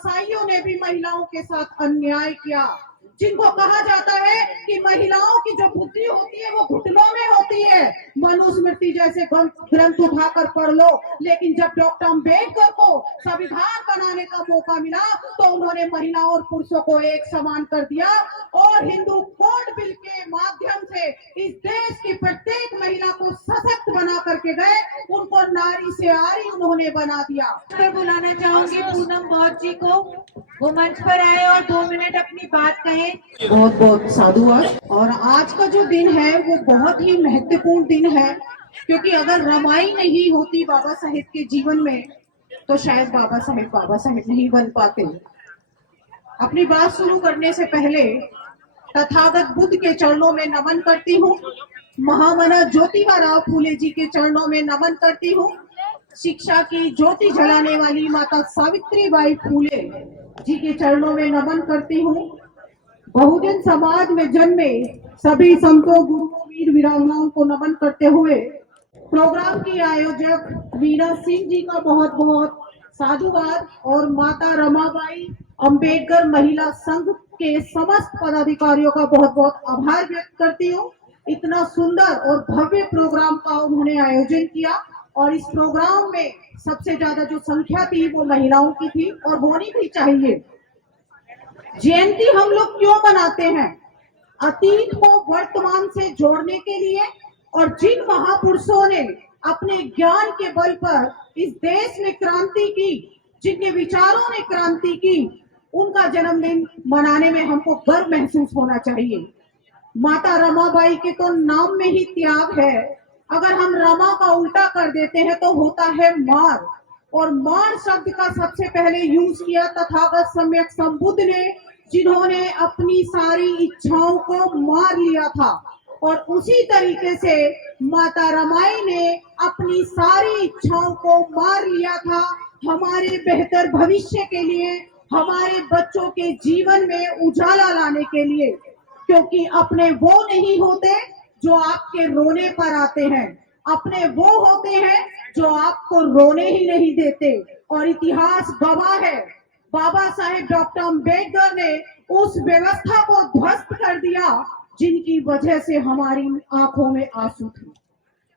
कसाईयों ने भी महिलाओं के साथ अन्याय किया, जिनको कहा जाता है कि महिलाओं की जो बुद्धि होती है वो घुटनों में होती है। मनुस्मृति जैसे ग्रंथ उठाकर पढ़ लो, लेकिन जब डॉक्टर अम्बेडकर को संविधान बनाने का मौका मिला तो उन्होंने महिलाओं और पुरुषों को एक समान कर दिया और हिंदू कोड बिल के माध्यम से इस देश की प्रत्येक महिला को सशक्त बना करके गए, उनको नारी से आरी उन्होंने बना दिया। मैं बुलाना चाहूंगी पूनम बौद्ध जी को, वो मंच पर आए और 2 मिनट अपनी बात कहें। बहुत बहुत साधुवाद। और आज का जो दिन है वो बहुत ही महत्वपूर्ण दिन है, क्योंकि अगर रमाई नहीं होती बाबा साहेब के जीवन में तो शायद बाबा साहेब नहीं बन पाते। अपनी बात शुरू करने से पहले तथागत बुद्ध के चरणों में नमन करती हूँ, महामना ज्योतिबा राव फूले जी के चरणों में नमन करती हूँ, शिक्षा की ज्योति जलाने वाली माता सावित्रीबाई फूले जी के चरणों में नमन करती हूँ, बहुजन समाज में जन्मे सभी संतों, गुरुओं, वीर वीरांगनाओं को नमन करते हुए प्रोग्राम की आयोजक वीरा सिंह जी का बहुत बहुत साधुवाद और माता रमाबाई अंबेडकर महिला संघ के समस्त पदाधिकारियों का बहुत बहुत आभार व्यक्त करती हूँ। इतना सुंदर और भव्य प्रोग्राम का उन्होंने आयोजन किया और इस प्रोग्राम में सबसे ज्यादा जो संख्या थी वो महिलाओं की थी और होनी भी चाहिए। जयंती हम लोग क्यों मनाते हैं? अतीत को वर्तमान से जोड़ने के लिए, और जिन महापुरुषों ने अपने ज्ञान के बल पर इस देश में क्रांति की, जिनके विचारों ने क्रांति की, उनका जन्मदिन मनाने में हमको गर्व महसूस होना चाहिए। माता रमाबाई के तो नाम में ही त्याग है। अगर हम रमा का उल्टा कर देते हैं तो होता है मार, और मार शब्द का सबसे पहले यूज किया तथागत सम्यक संबुद्ध ने, जिन्होंने अपनी सारी इच्छाओं को मार लिया था। और उसी तरीके से माता रमाई ने अपनी सारी इच्छाओं को मार लिया था हमारे बेहतर भविष्य के लिए, हमारे बच्चों के जीवन में उजाला लाने के लिए, क्योंकि अपने वो नहीं होते जो आपके रोने पर आते हैं, अपने वो होते हैं जो आपको रोने ही नहीं देते। और इतिहास गवाह है, बाबा साहेब डॉक्टर अम्बेडकर ने उस व्यवस्था को ध्वस्त कर दिया जिनकी वजह से हमारी आंखों में आंसू थे।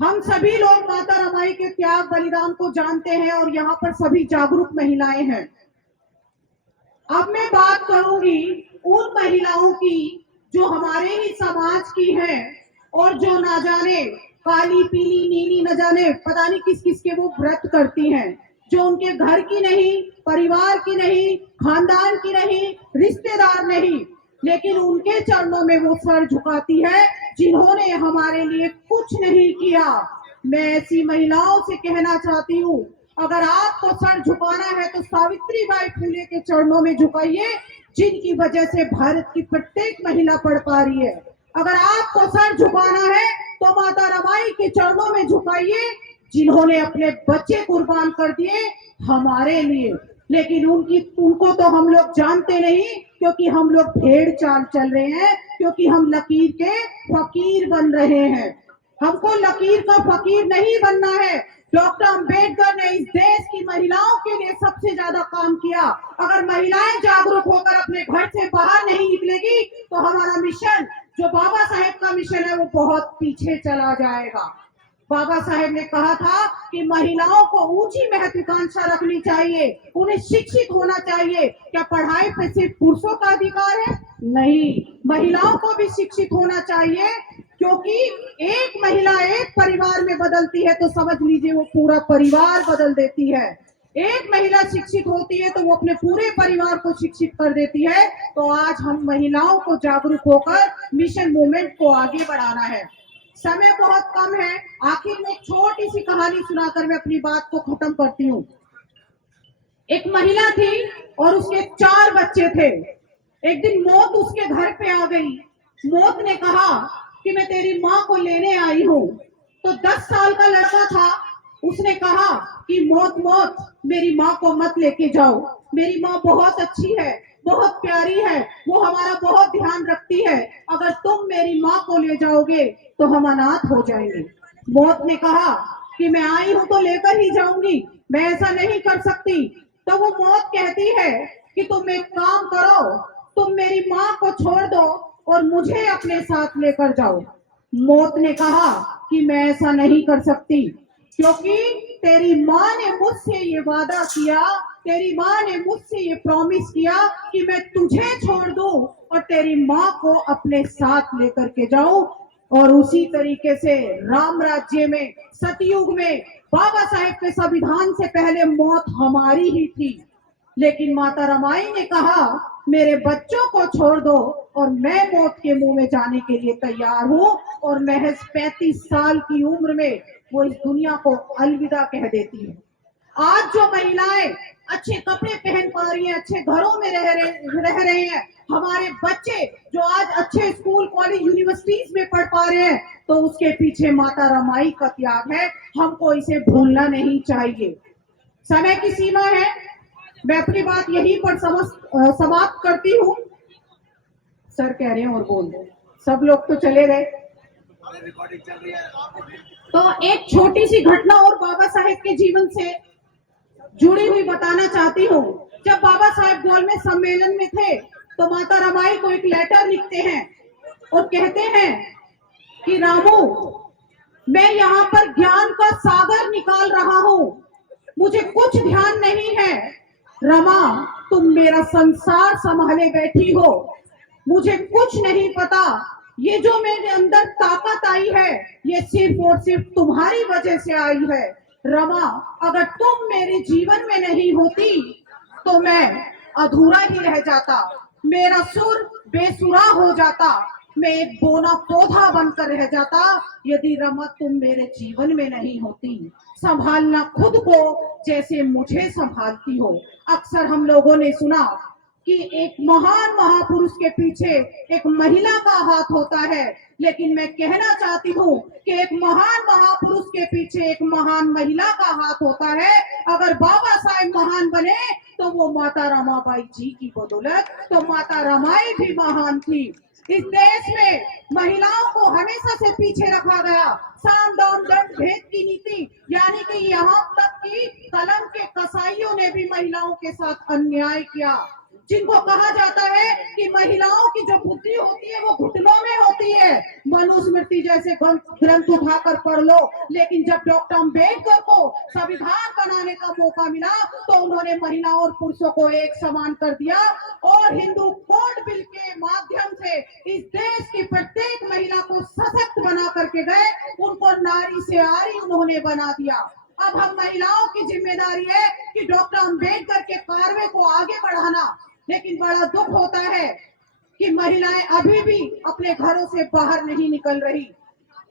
हम सभी लोग माता रमाई के त्याग बलिदान को जानते हैं और यहाँ पर सभी जागरूक महिलाएं हैं। अब मैं बात करूंगी उन महिलाओं की जो हमारे ही समाज की हैं और जो ना जाने काली पीली नीली न जाने पता नहीं किस किस के वो व्रत करती हैं, जो उनके घर की नहीं, परिवार की नहीं, खानदान की नहीं, रिश्तेदार नहीं, लेकिन उनके चरणों में वो सर झुकाती है जिन्होंने हमारे लिए कुछ नहीं किया। मैं ऐसी महिलाओं से कहना चाहती हूँ, अगर आपको सर झुकाना है तो सावित्रीबाई फूले के चरणों में झुकाइए, जिनकी वजह से भारत की प्रत्येक महिला पढ़ पा रही है। अगर आपको सर झुकाना है तो माता रमाई के चरणों में झुकाइए, जिन्होंने अपने बच्चे कुर्बान कर दिए हमारे लिए। लेकिन उनको तो हम लोग जानते नहीं, क्योंकि हम लोग भेड़ चाल चल रहे हैं, क्योंकि हम लकीर के फकीर बन रहे हैं। हमको लकीर का फकीर नहीं बनना है। डॉक्टर अम्बेडकर ने इस देश की महिलाओं के लिए सबसे ज्यादा काम किया। अगर महिलाएं जागरूक होकर अपने घर से बाहर नहीं निकलेगी तो हमारा मिशन, जो बाबा साहेब का मिशन है, वो बहुत पीछे चला जाएगा। बाबा साहेब ने कहा था कि महिलाओं को ऊंची महत्वाकांक्षा रखनी चाहिए, उन्हें शिक्षित होना चाहिए। क्या पढ़ाई पे सिर्फ पुरुषों का अधिकार है? नहीं, महिलाओं को भी शिक्षित होना चाहिए, क्योंकि एक महिला एक परिवार में बदलती है तो समझ लीजिए वो पूरा परिवार बदल देती है। एक महिला शिक्षित होती है तो वो अपने पूरे परिवार को शिक्षित कर देती है। तो आज हम महिलाओं को जागरूक होकर मिशन मूवमेंट को आगे बढ़ाना है। समय बहुत कम है, आखिर में छोटी सी कहानी सुनाकर मैं अपनी बात को खत्म करती हूँ। एक महिला थी और उसके 4 बच्चे थे। एक दिन मौत उसके घर पे आ गई। मौत ने कहा कि मैं तेरी माँ को लेने आई हूँ। तो 10 साल का लड़का था, उसने कहा कि मौत मेरी माँ को मत लेके जाओ, मेरी माँ बहुत अच्छी है, बहुत प्यारी है, वो हमारा बहुत ध्यान रखती है, अगर तुम मेरी माँ को ले जाओगे तो हम अनाथ हो जाएंगे। मौत ने कहा कि मैं आई हूँ तो लेकर ही जाऊंगी, मैं ऐसा नहीं कर सकती। तो वो मौत कहती है कि तुम एक काम करो, तुम मेरी माँ को छोड़ दो और मुझे अपने साथ लेकर जाओ। मौत ने कहा कि मैं ऐसा नहीं कर सकती, क्योंकि तेरी माँ ने मुझसे ये वादा किया, तेरी माँ ने मुझसे ये प्रॉमिस किया कि मैं तुझे छोड़ दूं और तेरी माँ को अपने साथ लेकर के जाऊं। और उसी तरीके से राम राज्य में, सतयुग में बाबा साहेब के संविधान से पहले मौत हमारी ही थी, लेकिन माता रमाई ने कहा मेरे बच्चों को छोड़ दो और मैं मौत के मुंह में जाने के लिए तैयार हूं। और महज 35 साल की उम्र में वो इस दुनिया को अलविदा कह देती है। आज जो महिलाएं अच्छे कपड़े पहन पा रही हैं, अच्छे घरों में रह रहे हैं, हमारे बच्चे जो आज अच्छे स्कूल, कॉलेज, यूनिवर्सिटीज में पढ़ पा रहे हैं, तो उसके पीछे माता रमाई का त्याग है। हमको इसे भूलना नहीं चाहिए। समय की सीमा है, मैं अपनी बात यहीं पर समाप्त करती हूँ। सर कह रहे हैं और बोल दो, सब लोग तो चले गए। तो एक छोटी सी घटना और बाबा साहेब के जीवन से जुड़ी हुई बताना चाहती हूँ। जब बाबा साहेब गोलमेज सम्मेलन में थे तो माता रमाई को एक लेटर लिखते हैं और कहते हैं कि रामू, मैं यहाँ पर ज्ञान का सागर निकाल रहा हूँ, मुझे कुछ ध्यान नहीं है। रमा, तुम मेरा संसार संभाले बैठी हो, मुझे कुछ नहीं पता। ये जो मेरे अंदर ताकत आई है, ये सिर्फ और सिर्फ तुम्हारी वजह से आई है। रमा, अगर तुम मेरे जीवन में नहीं होती तो मैं अधूरा ही रह जाता, मेरा सुर बेसुरा हो जाता, मैं एक बोना पौधा बनकर रह जाता यदि रमा तुम मेरे जीवन में नहीं होती। संभालना खुद को जैसे मुझे संभालती हो। अक्सर हम लोगों ने सुना कि एक महान महापुरुष के पीछे एक महिला का हाथ होता है, लेकिन मैं कहना चाहती हूँ कि एक महान महापुरुष के पीछे एक महान महिला का हाथ होता है। अगर बाबा साहेब महान बने तो वो माता रमाबाई जी की बदौलत, तो माता रमाई भी महान थी। इस देश में महिलाओं को हमेशा से पीछे रखा गया। साम दाम दंड भेद की नीति, यानी कि यहाँ तक कि कलम के कसाईयों ने भी महिलाओं के साथ अन्याय किया, जिनको कहा जाता है कि महिलाओं की जो बुद्धि होती है वो घुटनों में होती है। मनुस्मृति जैसे ग्रंथ उठाकर पढ़ लो, लेकिन जब डॉक्टर अम्बेडकर को संविधान बनाने का मौका मिला तो उन्होंने महिलाओं और पुरुषों को एक समान कर दिया और हिंदू कोड बिल के माध्यम से इस देश की प्रत्येक महिला को सशक्त बना करके गए, उनको नारी से आरी उन्होंने बना दिया। अब हम महिलाओं की जिम्मेदारी है कि डॉक्टर अम्बेडकर के कार्य को आगे बढ़ाना। लेकिन बड़ा दुख होता है कि महिलाएं अभी भी अपने घरों से बाहर नहीं निकल रही।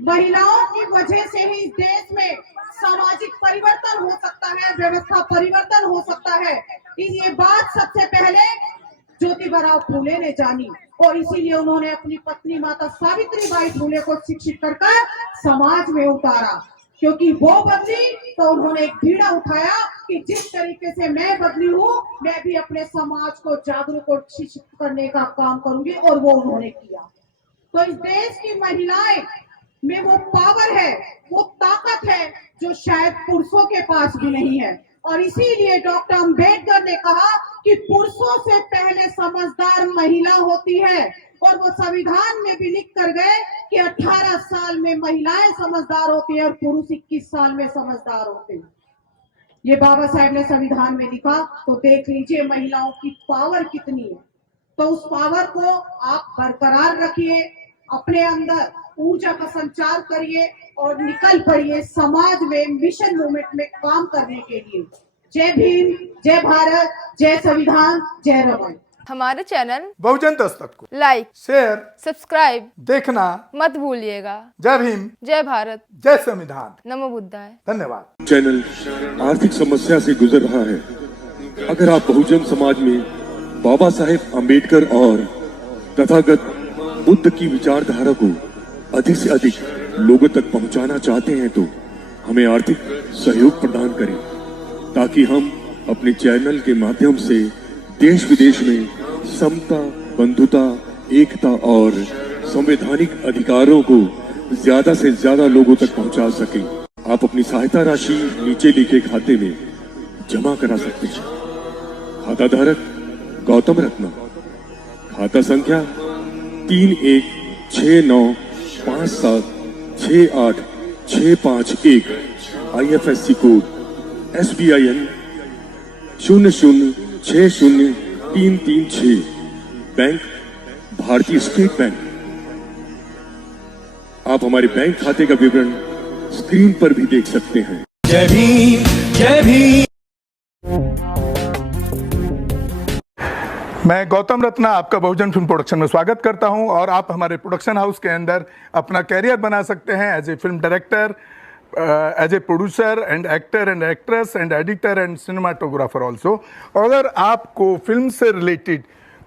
महिलाओं की वजह से ही इस देश में सामाजिक परिवर्तन हो सकता है, व्यवस्था परिवर्तन हो सकता है। ये बात सबसे पहले ज्योतिबा फूले ने जानी और इसीलिए उन्होंने अपनी पत्नी माता सावित्रीबाई फूले को शिक्षित कर समाज में उतारा, क्योंकि वो बदली तो उन्होंने एक बीड़ा उठाया कि जिस तरीके से मैं बदली हूँ, मैं भी अपने समाज को जागरूक और शिक्षित करने का काम करूंगी, और वो उन्होंने किया। तो इस देश की महिलाएं में वो पावर है, वो ताकत है जो शायद पुरुषों के पास भी नहीं है। और इसीलिए डॉक्टर अम्बेडकर ने कहा कि पुरुषों से पहले समझदार महिला होती है, और वो संविधान में भी लिख कर गए कि 18 साल में महिलाएं समझदार होती है और पुरुष 21 साल में समझदार होते हैं। ये बाबा साहेब ने संविधान में लिखा, तो देख लीजिए महिलाओं की पावर कितनी है। तो उस पावर को आप बरकरार रखिए, अपने अंदर ऊर्जा का संचार करिए और निकल पड़िए समाज में मिशन मूवमेंट में काम करने के लिए। जय भीम, जय भारत, जय संविधान, जय रवान। हमारे चैनल बहुजन दस्तक को लाइक, शेयर, सब्सक्राइब देखना मत भूलिएगा। जय भीम, जय भारत, जय संविधान, नमो बुद्धाय। धन्यवाद। चैनल आर्थिक समस्या से गुजर रहा है। अगर आप बहुजन समाज में बाबा साहेब अम्बेडकर और तथागत बुद्ध की विचारधारा को अधिक से अधिक लोगों तक पहुंचाना चाहते हैं तो हमें आर्थिक सहयोग प्रदान करें, ताकि हम अपने चैनल के माध्यम से देश विदेश में समता, बंधुता, एकता और संवैधानिक अधिकारों को ज्यादा से ज्यादा लोगों तक पहुंचा सकें। आप अपनी सहायता राशि नीचे लिखे खाते में जमा करा सकते हैं। खाता धारक गौतम रत्ना, खाता संख्या 3169576865 IFSC कोड SBIN 0060336, बैंक भारतीय स्टेट बैंक। आप हमारे बैंक खाते का विवरण स्क्रीन पर भी देख सकते हैं। जय भीम, जय भीम। मैं गौतम रत्ना आपका बहुजन फिल्म प्रोडक्शन में स्वागत करता हूं और आप हमारे प्रोडक्शन हाउस के अंदर अपना कैरियर बना सकते हैं as a film director, as a producer and actor and actress and editor and cinematographer also. अगर आपको फिल्म से रिलेटेड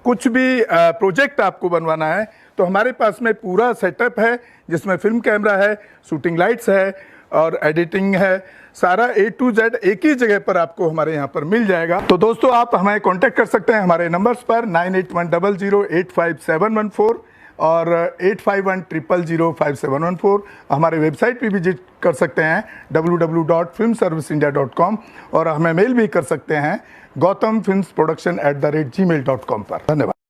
कुछ भी प्रोजेक्ट आपको बनवाना है तो हमारे पास में पूरा सेटअप है, जिसमें फिल्म कैमरा है, शूटिंग लाइट्स है और एडिटिंग है। सारा A to Z एक ही जगह पर आपको हमारे यहाँ पर मिल जाएगा। तो दोस्तों आप हमें कांटेक्ट कर सकते हैं हमारे नंबर्स पर 9810085714 और 8510005714। हमारे वेबसाइट पे विजिट कर सकते हैं www.filmserviceindia.com और हमें मेल भी कर सकते हैं gautamfilmsproduction@gmail.com पर। धन्यवाद।